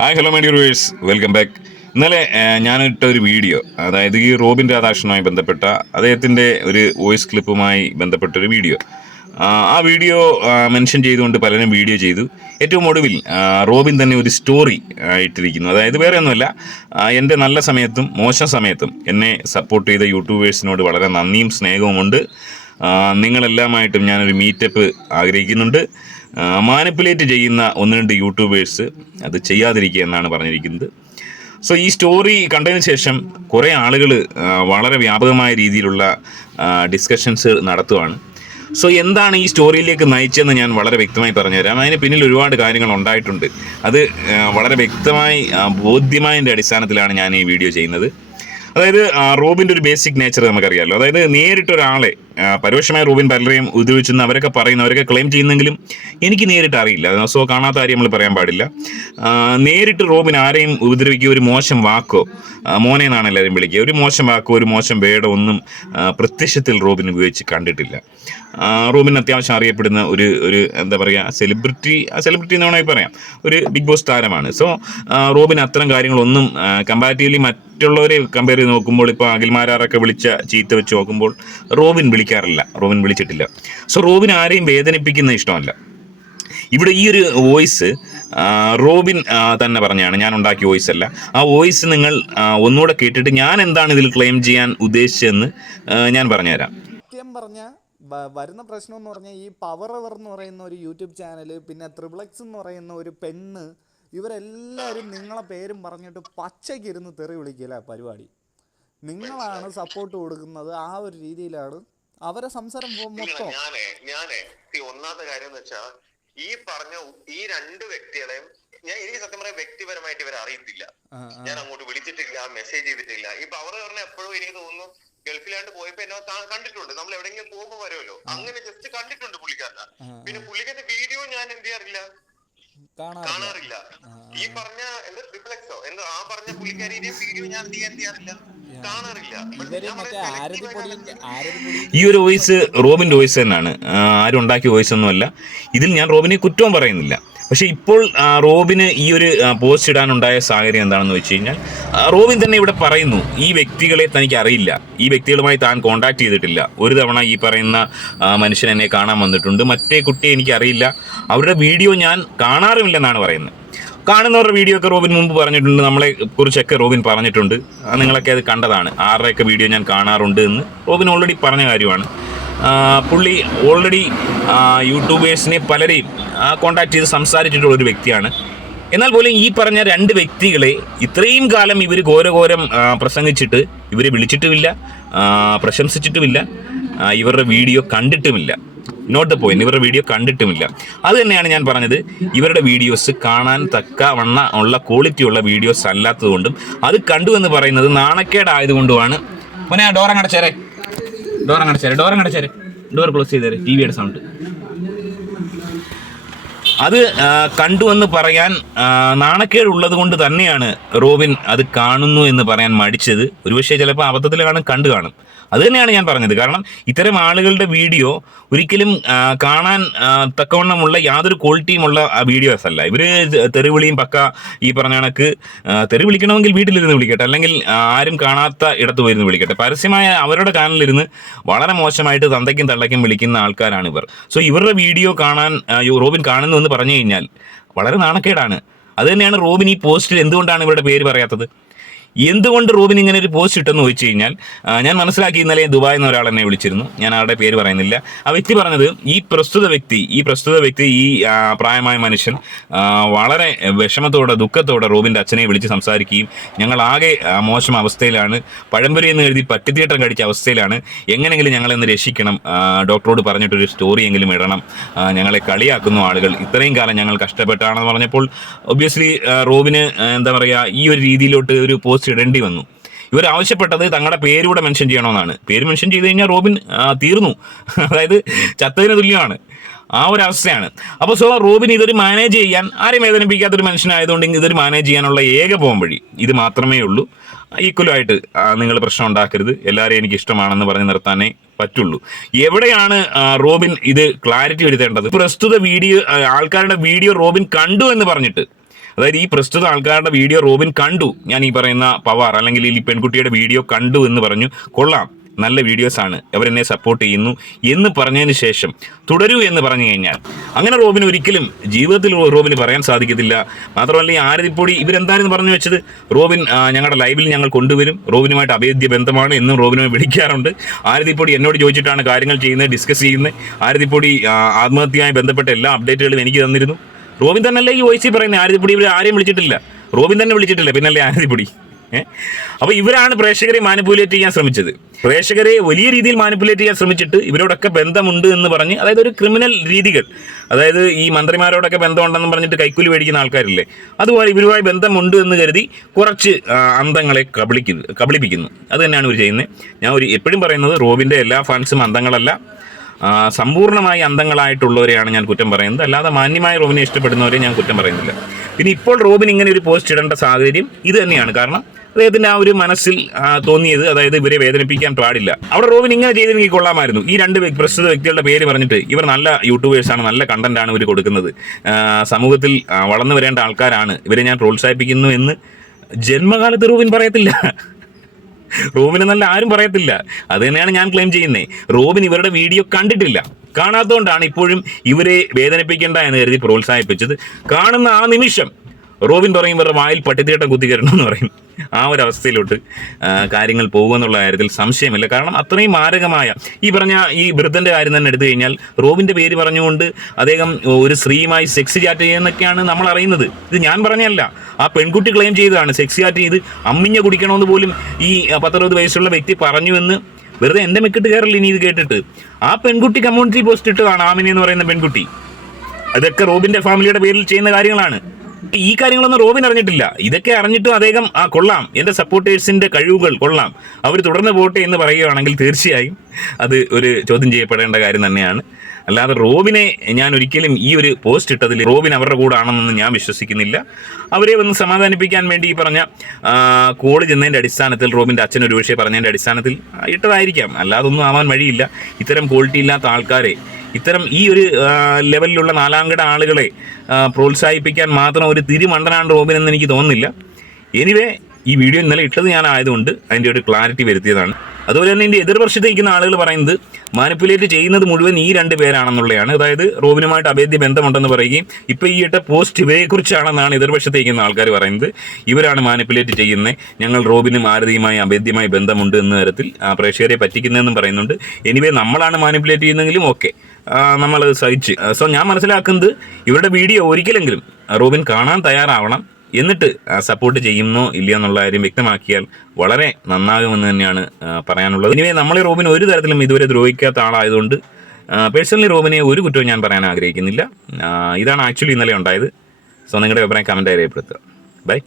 Hi hello my dear welcome back ഇന്നലെ ഞാനിട്ട ഒരു വീഡിയോ അതായത് ഈ റോബിൻ രാധാകൃഷ്ണനുമായി ബന്ധപ്പെട്ട അദ്ദേഹത്തിന്റെ ഒരു വോയിസ് ക്ലിപ്പുമായി ബന്ധപ്പെട്ട ഒരു വീഡിയോ. ആ, വീഡിയോ മെൻഷൻ ചെയ്തുകൊണ്ട് പലരും വീഡിയോ ചെയ്തു. ഏറ്റവും ഒടുവിൽ റോബിൻ തന്നെ ഒരു സ്റ്റോറി ഇട്ടിരിക്കുന്നു. അതായത് വേറെ ഒന്നുമല്ല എന്റെ നല്ല സമയത്തും മോശം സമയത്തും എന്നെ സപ്പോർട്ട് ചെയ്ത യൂട്യൂബേഴ്സിനോട് വളരെ നന്ദിയും സ്നേഹവുമുണ്ട്. നിങ്ങളെല്ലാമായിട്ടും ഞാനൊരു മീറ്റപ്പ് ആഗ്രഹിക്കുന്നുണ്ട്. മാനിപ്പുലേറ്റ് ചെയ്യുന്ന ഒന്ന് രണ്ട് യൂട്യൂബേഴ്സ് അത് ചെയ്യാതിരിക്കുക എന്നാണ് പറഞ്ഞിരിക്കുന്നത്. സോ ഈ സ്റ്റോറി കണ്ടതിന് ശേഷം കുറേ ആളുകൾ വളരെ വ്യാപകമായ രീതിയിലുള്ള ഡിസ്കഷൻസ് നടത്തുവാണ്. സോ എന്താണ് ഈ സ്റ്റോറിയിലേക്ക് നയിച്ചതെന്ന് ഞാൻ വളരെ വ്യക്തമായി പറഞ്ഞുതരാം. അതിന് പിന്നിൽ ഒരുപാട് കാര്യങ്ങൾ ഉണ്ടായിട്ടുണ്ട്. അത് വളരെ വ്യക്തമായി ബോധ്യമായതിന്റെ അടിസ്ഥാനത്തിലാണ് ഞാൻ ഈ വീഡിയോ ചെയ്യുന്നത്. അതായത് റോബിന്റെ ഒരു ബേസിക് നേച്ചർ നമുക്കറിയാമല്ലോ അതായത് നേരിട്ട് ഒരാളെ പരോക്ഷമായ റോബിൻ പലരെയും ഉപദ്രവിച്ചെന്ന് അവരൊക്കെ പറയുന്ന അവരൊക്കെ ക്ലെയിം ചെയ്യുന്നെങ്കിലും എനിക്ക് നേരിട്ട് അറിയില്ല. സോ കാണാത്ത കാര്യം നമ്മൾ പറയാൻ പാടില്ല. നേരിട്ട് റോബിൻ ആരെയും ഉപദ്രവിക്കുക ഒരു മോശം വാക്കോ മോനെ എന്നാണ് എല്ലാവരും വിളിക്കുക. ഒരു മോശം വാക്കോ ഒരു മോശം വേടോ ഒന്നും പ്രത്യക്ഷത്തിൽ റോബിൻ ഉപയോഗിച്ച് കണ്ടിട്ടില്ല. റോബിൻ അത്യാവശ്യം അറിയപ്പെടുന്ന ഒരു ഒരു എന്താ പറയുക സെലിബ്രിറ്റി സെലിബ്രിറ്റി എന്ന് വേണമെങ്കിൽ പറയാം. ഒരു ബിഗ് ബോസ് താരമാണ്. സോ റോബിൻ അത്തരം കാര്യങ്ങളൊന്നും കമ്പാരിറ്റീവ്ലി മറ്റുള്ളവരെ കമ്പയർ ചെയ്ത് നോക്കുമ്പോൾ ഇപ്പോൾ അഖിൽമാരാറൊക്കെ വിളിച്ച ചീത്ത വെച്ച് നോക്കുമ്പോൾ റോബിൻ വിളിക്കാറില്ല. റോബിൻ വിളിച്ചിട്ടില്ല. സോ റോബിൻ ആരെയും വേദനിപ്പിക്കുന്ന ഇഷ്ടമല്ല. ഇവിടെ ഈ ഒരു വോയിസ് റോബിൻ തന്നെ പറഞ്ഞാണ്. ഞാൻ ഉണ്ടാക്കിയ വോയിസ് അല്ല ആ വോയിസ് നിങ്ങൾ ഒന്നുകൂടെ കേട്ടിട്ട് ഞാൻ എന്താണ് ഇതിൽ ക്ലെയിം ചെയ്യാൻ ഉദ്ദേശിച്ചതെന്ന് ഞാൻ പറഞ്ഞുതരാം. സത്യം വരുന്ന പ്രശ്നം എന്ന് പറഞ്ഞാൽ ഈ പവർ അവർ എന്ന് പറയുന്ന ഒരു യൂട്യൂബ് ചാനൽ പിന്നെ ത്രിബ്ലക്സ് എന്ന് പറയുന്ന ഒരു പെണ്ണ് ഇവരെല്ലാവരും നിങ്ങളെ പേരും പറഞ്ഞിട്ട് പച്ചയ്ക്ക് ഇരുന്ന് തെറി വിളിക്കില്ല പരിപാടി? നിങ്ങളാണ് സപ്പോർട്ട് കൊടുക്കുന്നത് ആ ഒരു രീതിയിലാണ് അവരെ സംസാരം മൊത്തം. ഞാനേ ഞാനേ ഒന്നാമത്തെ കാര്യം എന്ന് ഈ പറഞ്ഞ ഈ രണ്ട് വ്യക്തികളെയും ഞാൻ എനിക്ക് സത്യം പറയാൻ വ്യക്തിപരമായിട്ട് ഇവരെ അറിയത്തില്ല. ഞാൻ അങ്ങോട്ട് വിളിച്ചിട്ടില്ല മെസ്സേജ് ചെയ്തിട്ടില്ല. ഇപ്പൊ അവർ പറഞ്ഞ എപ്പോഴും എനിക്ക് തോന്നുന്നു ഗൾഫിലാണ്ട് പോയപ്പോ എന്നെ കണ്ടിട്ടുണ്ട്. നമ്മൾ എവിടെയെങ്കിലും പോകുമ്പോ വരുമല്ലോ. അങ്ങനെ ജസ്റ്റ് കണ്ടിട്ടുണ്ട് പുള്ളിക്കാരനെ. പിന്നെ പുള്ളിക്കാരന്റെ വീഡിയോ ഞാൻ എന്ത് ചെയ്യാറില്ല? കാണാറില്ല. ഈ പറഞ്ഞ എന്താ ട്രിപ്പിൾ എക്സോ എന്താ ആ പറഞ്ഞ പുള്ളിക്കാരിയുടെയും വീഡിയോ ഞാൻ അധികം ചെയ്യാറില്ല ഈ ഒരു വോയിസ് റോബിന്റെ വോയിസ് തന്നെയാണ്. ആരും ഉണ്ടാക്കിയ വോയിസ് ഒന്നുമല്ല. ഇതിൽ ഞാൻ റോബിനെ കുറ്റവും പറയുന്നില്ല. പക്ഷേ ഇപ്പോൾ റോബിന് ഈ ഒരു പോസ്റ്റ് ഇടാനുണ്ടായ സാഹചര്യം എന്താണെന്ന് വെച്ച് കഴിഞ്ഞാൽ റോബിൻ തന്നെ ഇവിടെ പറയുന്നു ഈ വ്യക്തികളെ തനിക്ക് അറിയില്ല. ഈ വ്യക്തികളുമായി താൻ കോണ്ടാക്ട് ചെയ്തിട്ടില്ല. ഒരു തവണ ഈ പറയുന്ന മനുഷ്യൻ എന്നെ കാണാൻ വന്നിട്ടുണ്ട്. മറ്റേ കുട്ടിയെ എനിക്കറിയില്ല അവരുടെ വീഡിയോ ഞാൻ കാണാറുമില്ലെന്നാണ് പറയുന്നത്. കാണുന്നവരുടെ വീഡിയോ ഒക്കെ റോബിൻ മുമ്പ് പറഞ്ഞിട്ടുണ്ട്. നമ്മളെ കുറിച്ചൊക്കെ റോബിൻ പറഞ്ഞിട്ടുണ്ട്. നിങ്ങളൊക്കെ അത് കണ്ടതാണ്. ആരുടെയൊക്കെ വീഡിയോ ഞാൻ കാണാറുണ്ട് എന്ന് റോബിൻ ഓൾറെഡി പറഞ്ഞ കാര്യമാണ്. പുള്ളി ഓൾറെഡി യൂട്യൂബേഴ്സിനെ പലരെയും കോണ്ടാക്ട് ചെയ്ത് സംസാരിച്ചിട്ടുള്ള ഒരു വ്യക്തിയാണ്. എന്നാൽ പോലും ഈ പറഞ്ഞ രണ്ട് വ്യക്തികളെ ഇത്രയും കാലം ഇവർ ഘോരഘോരം പ്രസംഗിച്ചിട്ട് ഇവരെ വിളിച്ചിട്ടുമില്ല പ്രശംസിച്ചിട്ടുമില്ല ഇവരുടെ വീഡിയോ കണ്ടിട്ടുമില്ല. നോട്ട് ദ പോയിന്റ് ഇവരുടെ വീഡിയോ കണ്ടിട്ടുമില്ല. അത് തന്നെയാണ് ഞാൻ പറഞ്ഞത്. ഇവരുടെ വീഡിയോസ് കാണാൻ തക്ക വണ്ണ ഉള്ള ക്വാളിറ്റി ഉള്ള വീഡിയോസ് അല്ലാത്തതുകൊണ്ടും അത് കണ്ടു എന്ന് പറയുന്നത് നാണക്കേടായതുകൊണ്ടുമാണ്. പിന്നെ ഡോറങ്ങടച്ചേരെ ഡോറങ്ങടച്ചേരെ അടച്ചേരെ ഡോർ ക്ലോസ് ചെയ്തേരെ ടി വിയുടെ സൗണ്ട് അത് കണ്ടു എന്ന് പറയാൻ നാണക്കേടുള്ളത് കൊണ്ട് തന്നെയാണ് റോബിൻ അത് കാണുന്നു എന്ന് പറയാൻ മടിച്ചത്. ഒരുപക്ഷെ ചിലപ്പോൾ അബദ്ധത്തിൽ കാണും കണ്ടു കാണും. അത് തന്നെയാണ് ഞാൻ പറഞ്ഞത്. കാരണം ഇത്തരം ആളുകളുടെ വീഡിയോ ഒരിക്കലും കാണാൻ തക്കവണ്ണമുള്ള യാതൊരു ക്വാളിറ്റിയുമുള്ള വീഡിയോസ് അല്ല. ഇവർ തെറിവിളിയും പക്ക ഈ പറഞ്ഞ കണക്ക് തെറി വിളിക്കണമെങ്കിൽ വീട്ടിലിരുന്ന് വിളിക്കട്ടെ. അല്ലെങ്കിൽ ആരും കാണാത്ത ഇടത്ത് പോയിരുന്ന് വിളിക്കട്ടെ. പരസ്യമായ അവരുടെ ചാനലിലിരുന്ന് വളരെ മോശമായിട്ട് തന്തയ്ക്കും തള്ളയ്ക്കും വിളിക്കുന്ന ആൾക്കാരാണ് ഇവർ. സോ ഇവരുടെ വീഡിയോ കാണാൻ റോബിൻ കാണുന്നു എന്ന് പറഞ്ഞു കഴിഞ്ഞാൽ വളരെ നാണക്കേടാണ്. അത് തന്നെയാണ് റോബിൻ ഈ പോസ്റ്റിൽ എന്തുകൊണ്ടാണ് ഇവരുടെ പേര് പറയാത്തത്? എന്തുകൊണ്ട് റോബിൻ ഇങ്ങനെ ഒരു പോസ്റ്റ് ഇട്ടെന്ന് ചോദിച്ചു കഴിഞ്ഞാൽ ഞാൻ മനസ്സിലാക്കി ഇന്നലെ ദുബായിൽ നിന്ന് ഒരാൾ എന്നെ വിളിച്ചിരുന്നു. ഞാൻ ആരുടെ പേര് പറയുന്നില്ല. ആ വ്യക്തി പറഞ്ഞത് ഈ പ്രസ്തുത വ്യക്തി ഈ പ്രസ്തുത വ്യക്തി ഈ പ്രായമായ മനുഷ്യൻ വളരെ വിഷമത്തോടെ ദുഃഖത്തോടെ റൂബിന്റെ അച്ഛനെ വിളിച്ച് സംസാരിക്കുകയും ഞങ്ങൾ ആകെ മോശം അവസ്ഥയിലാണ്. പഴംപൊരി എന്ന് എഴുതി പട്ടിത്തീട്ടം കടിച്ച അവസ്ഥയിലാണ്. എങ്ങനെയെങ്കിലും ഞങ്ങളെന്ന് രക്ഷിക്കണം. ഡോക്ടറോട് പറഞ്ഞിട്ടൊരു സ്റ്റോറി എങ്കിലും ഇടണം. ഞങ്ങളെ കളിയാക്കുന്നു ആളുകൾ. ഇത്രയും കാലം ഞങ്ങൾ കഷ്ടപ്പെട്ടാണെന്ന് പറഞ്ഞപ്പോൾ ഒബ്വിയസ്ലി റോബിന് എന്താ പറയുക ഈ ഒരു രീതിയിലോട്ട് ഒരു പോസ്റ്റ് ഇടേണ്ടി വന്നു. ഇവർ ആവശ്യപ്പെട്ടത് തങ്ങളുടെ പേരൂടെ മെൻഷൻ ചെയ്യണമെന്നാണ്. പേര് മെൻഷൻ ചെയ്ത് കഴിഞ്ഞാൽ റോബിൻ തീർന്നു. അതായത് ചത്തതിന് തുല്യമാണ്. ആ ഒരു അവസ്ഥയാണ്. അപ്പോൾ സോ റോബിൻ ഇതൊരു മാനേജ് ചെയ്യാൻ ആരെയും വേദനിപ്പിക്കാത്തൊരു മനുഷ്യനായതുകൊണ്ട് ഇതൊരു മാനേജ് ചെയ്യാനുള്ള ഏക പോകാൻ വഴി ഇത് മാത്രമേ ഉള്ളൂ. ഈക്വലായിട്ട് നിങ്ങൾ പ്രശ്നം ഉണ്ടാക്കരുത്. എല്ലാവരെയും എനിക്ക് ഇഷ്ടമാണെന്ന് പറഞ്ഞ് നിർത്താനേ പറ്റുള്ളൂ. എവിടെയാണ് റോബിൻ ഇത് ക്ലാരിറ്റി വരുത്തേണ്ടത്? പ്രസ്തുത വീഡിയോ ആൾക്കാരുടെ വീഡിയോ റോബിൻ കണ്ടു എന്ന് പറഞ്ഞിട്ട് അതായത് ഈ പ്രസ്തുത ആൾക്കാരുടെ വീഡിയോ റോബിൻ കണ്ടു. ഞാൻ ഈ പറയുന്ന പവാർ അല്ലെങ്കിൽ ഈ പെൺകുട്ടിയുടെ വീഡിയോ കണ്ടു എന്ന് പറഞ്ഞു. കൊള്ളാം. നല്ല വീഡിയോസ് ആണ്. അവരെന്നെ സപ്പോർട്ട് ചെയ്യുന്നു എന്ന് പറഞ്ഞതിന് ശേഷം തുടരൂ എന്ന് പറഞ്ഞു കഴിഞ്ഞാൽ അങ്ങനെ റോബിന് ഒരിക്കലും ജീവിതത്തിൽ റോബിന് പറയാൻ സാധിക്കത്തില്ല. മാത്രമല്ല ഈ ആരതിപ്പൊടി ഇവരെന്തായിരുന്നു പറഞ്ഞു വെച്ചത്? റോബിൻ ഞങ്ങളുടെ ലൈവിൽ ഞങ്ങൾ കൊണ്ടുവരും. റോബിനുമായിട്ട് അഭേദ്യ ബന്ധമാണ് എന്നും റോബിനെ വിളിക്കാറുണ്ട്. ആരതിപ്പൊടി എന്നോട് ചോദിച്ചിട്ടാണ് കാര്യങ്ങൾ ചെയ്യുന്നത് ഡിസ്കസ് ചെയ്യുന്നത്. ആരതിപ്പൊടി ആത്മഹത്യയുമായി ബന്ധപ്പെട്ട എല്ലാ അപ്ഡേറ്റുകളും എനിക്ക് തന്നിരുന്നു. റോബിൻ തന്നെയല്ലേ ഈ വോയിസിൽ പറയുന്നത് ആരതിപ്പൊടി ഇവർ ആരെയും വിളിച്ചിട്ടില്ല. റോബിൻ തന്നെ വിളിച്ചിട്ടില്ല. പിന്നല്ലേ ആരതിപ്പൊടി. അപ്പോൾ ഇവരാണ് പ്രേക്ഷകരെ മാനിപ്പുലേറ്റ് ചെയ്യാൻ ശ്രമിച്ചത്. പ്രേക്ഷകരെ വലിയ രീതിയിൽ മാനിപ്പുലേറ്റ് ചെയ്യാൻ ശ്രമിച്ചിട്ട് ഇവരോടൊക്കെ ബന്ധമുണ്ട് എന്ന് പറഞ്ഞ് അതായത് ഒരു ക്രിമിനൽ രീതികൾ. അതായത് ഈ മന്ത്രിമാരോടൊക്കെ ബന്ധമുണ്ടെന്ന് പറഞ്ഞിട്ട് കൈക്കൂലി മേടിക്കുന്ന ആൾക്കാരില്ലേ? അതുപോലെ ഇവരുമായി ബന്ധമുണ്ട് എന്ന് കരുതി കുറച്ച് അന്തങ്ങളെ കബളിക്കുന്നു കബളിപ്പിക്കുന്നു. അത് തന്നെയാണ് ഇവർ ചെയ്യുന്നത്. ഞാൻ ഒരു എപ്പോഴും പറയുന്നത് റോബിന്റെ എല്ലാ ഫാൻസും അന്തങ്ങളല്ല. സമ്പൂർണമായി അന്തങ്ങളായിട്ടുള്ളവരെയാണ് ഞാൻ കുറ്റം പറയുന്നത്. അല്ലാതെ മാന്യമായ റോബിനെ ഇഷ്ടപ്പെടുന്നവരെ ഞാൻ കുറ്റം പറയുന്നില്ല. പിന്നെ ഇപ്പോൾ റോബിൻ ഇങ്ങനെ ഒരു പോസ്റ്റ് ഇടേണ്ട സാഹചര്യം ഇത് തന്നെയാണ്. കാരണം അദ്ദേഹത്തിന്റെ ആ ഒരു മനസ്സിൽ തോന്നിയത് അതായത് ഇവരെ വേദനിപ്പിക്കാൻ പാടില്ല. അവിടെ റോബിൻ ഇങ്ങനെ ചെയ്തെങ്കിൽ കൊള്ളാമായിരുന്നു. ഈ രണ്ട് പ്രസ്തുത വ്യക്തികളുടെ പേര് പറഞ്ഞിട്ട് ഇവർ നല്ല യൂട്യൂബേഴ്സാണ് നല്ല കണ്ടന്റ് ആണ് ഇവർ കൊടുക്കുന്നത് സമൂഹത്തിൽ വളർന്നു വരേണ്ട ആൾക്കാരാണ്. ഇവരെ ഞാൻ പ്രോത്സാഹിപ്പിക്കുന്നു എന്ന് ജന്മകാലത്ത് റോബിൻ പറയത്തില്ല. റോബിനെ നല്ല ആരും പറയത്തില്ല. അത് തന്നെയാണ് ഞാൻ ക്ലെയിം ചെയ്യുന്നത് റോബിൻ ഇവരുടെ വീഡിയോ കണ്ടിട്ടില്ല. കാണാത്തതുകൊണ്ടാണ് ഇപ്പോഴും ഇവരെ വേദനിപ്പിക്കേണ്ട എന്ന് കരുതി പ്രോത്സാഹിപ്പിച്ചത്. കാണുന്ന ആ നിമിഷം റോബിൻ പറയും ഇവരുടെ വായിൽ പട്ടിത്തീട്ടം കുത്തിക്കരണം എന്ന് പറയും. ആ ഒരു അവസ്ഥയിലോട്ട് കാര്യങ്ങൾ പോകുമെന്നുള്ള കാര്യത്തിൽ സംശയമില്ല. കാരണം അത്രയും മാരകമായ ഈ പറഞ്ഞ ഈ വൃദ്ധന്റെ കാര്യം തന്നെ എടുത്തു കഴിഞ്ഞാൽ റോബിന്റെ പേര് പറഞ്ഞുകൊണ്ട് അദ്ദേഹം ഒരു സ്ത്രീയുമായി സെക്സ് ചാറ്റ് ചെയ്യുന്നൊക്കെയാണ് നമ്മൾ അറിയുന്നത്. ഇത് ഞാൻ പറഞ്ഞല്ല ആ പെൺകുട്ടി ക്ലെയിം ചെയ്തതാണ്. സെക്സ് ചാറ്റ് ചെയ്ത് അമ്മിഞ്ഞ കുടിക്കണമെന്ന് പോലും ഈ പത്തറുപത് വയസ്സുള്ള വ്യക്തി പറഞ്ഞു എന്ന് വെറുതെ എന്റെ മെക്കിട്ട് കയറില്ല ഇനി ഇത് കേട്ടിട്ട്? ആ പെൺകുട്ടി കമ്മ്യൂണിറ്റി പോസ്റ്റ് ഇട്ടതാണ് ആമിനി എന്ന് പറയുന്ന പെൺകുട്ടി. അതൊക്കെ റോബിന്റെ ഫാമിലിയുടെ പേരിൽ ചെയ്യുന്ന കാര്യങ്ങളാണ്. ഈ കാര്യങ്ങളൊന്നും റോബിൻ അറിഞ്ഞിട്ടില്ല. ഇതൊക്കെ അറിഞ്ഞിട്ടും അദ്ദേഹം ആ കൊള്ളാം. എന്റെ സപ്പോർട്ടേഴ്സിന്റെ കഴിവുകൾ കൊള്ളാം. അവർ തുടർന്ന് പോട്ടെ എന്ന് പറയുകയാണെങ്കിൽ തീർച്ചയായും അത് ഒരു ചോദ്യം ചെയ്യപ്പെടേണ്ട കാര്യം തന്നെയാണ്. അല്ലാതെ റോബിനെ ഞാൻ ഒരിക്കലും ഈ ഒരു പോസ്റ്റ് ഇട്ടതിൽ റോബിൻ അവരുടെ കൂടെ ആണെന്നൊന്നും ഞാൻ വിശ്വസിക്കുന്നില്ല. അവരെ ഒന്ന് സമാധാനിപ്പിക്കാൻ വേണ്ടി ഈ പറഞ്ഞ കോൾ ചെന്നതിന്റെ അടിസ്ഥാനത്തിൽ റോബിന്റെ അച്ഛൻ ഒരു പക്ഷേ പറഞ്ഞതിന്റെ അടിസ്ഥാനത്തിൽ ഇട്ടതായിരിക്കാം. അല്ലാതെ ഒന്നും ആവാൻ വഴിയില്ല. ഇത്തരം ക്വാളിറ്റി ഇല്ലാത്ത ആൾക്കാരെ ഇത്തരം ഈ ഒരു ലെവലിലുള്ള നാലാംകിട ആളുകളെ പ്രോത്സാഹിപ്പിക്കാൻ മാത്രം ഒരു തിരുമണ്ടനാണ് റോബിൻ എന്ന് എനിക്ക് തോന്നുന്നില്ല. എനിവേ ഈ വീഡിയോ ഇന്നലെ ഇട്ടത് ഞാൻ ആയതുകൊണ്ട് അതിന്റെ ഒരു ക്ലാരിറ്റി വരുത്തിയതാണ്. അതുപോലെ തന്നെ ഇതിന്റെ എതിർവശത്ത് നിൽക്കുന്ന ആളുകൾ പറയുന്നത് മാനിപ്പുലേറ്റ് ചെയ്യുന്നത് മുഴുവൻ ഈ രണ്ട് പേരാണെന്നുള്ളതാണ്. അതായത് റോബിനുമായിട്ട് അഭേദ്യ ബന്ധമുണ്ടെന്ന് പറയുകയും ഇപ്പോൾ ഈ ഇട്ട പോസ്റ്റ് ഇവരെക്കുറിച്ചാണെന്നാണ് എതിർവശത്ത് നിൽക്കുന്ന ആൾക്കാർ പറയുന്നത്. ഇവരാണ് മാനിപ്പുലേറ്റ് ചെയ്യുന്നത്. ഞങ്ങൾ റോബിനും ആരതിയുമായി അഭേദ്യമായി ബന്ധമുണ്ട് എന്ന തരത്തിൽ പ്രേക്ഷകരെ പറ്റിക്കുന്നതെന്നും പറയുന്നുണ്ട്. എനിവേ നമ്മളാണ് മാനിപ്പുലേറ്റ് ചെയ്യുന്നെങ്കിലും ഓക്കെ. നമ്മൾ സഹിച്ച്. സോ ഞാൻ മനസ്സിലാക്കുന്നത് ഇവരുടെ വീഡിയോ ഒരിക്കലെങ്കിലും റോബിൻ കാണാൻ തയ്യാറാവണം. എന്നിട്ട് സപ്പോർട്ട് ചെയ്യുന്നോ ഇല്ലയോ എന്നുള്ള കാര്യം വ്യക്തമാക്കിയാൽ വളരെ നന്നാകുമെന്ന് തന്നെയാണ് പറയാനുള്ളത്. ഇനിവേ നമ്മളെ റോബിൻ ഒരു തരത്തിലും ഇതുവരെ ദ്രോഹിക്കാത്ത ആളായതുകൊണ്ട് പേഴ്സണലി റോബിനെ ഒരു കുറ്റവും ഞാൻ പറയാൻ ആഗ്രഹിക്കുന്നില്ല. ഇതാണ് ആക്ച്വലി ഇന്നലെ ഉണ്ടായത്. സോ നിങ്ങളുടെ അഭിപ്രായം കമന്റായി രേഖപ്പെടുത്തുക. ബൈ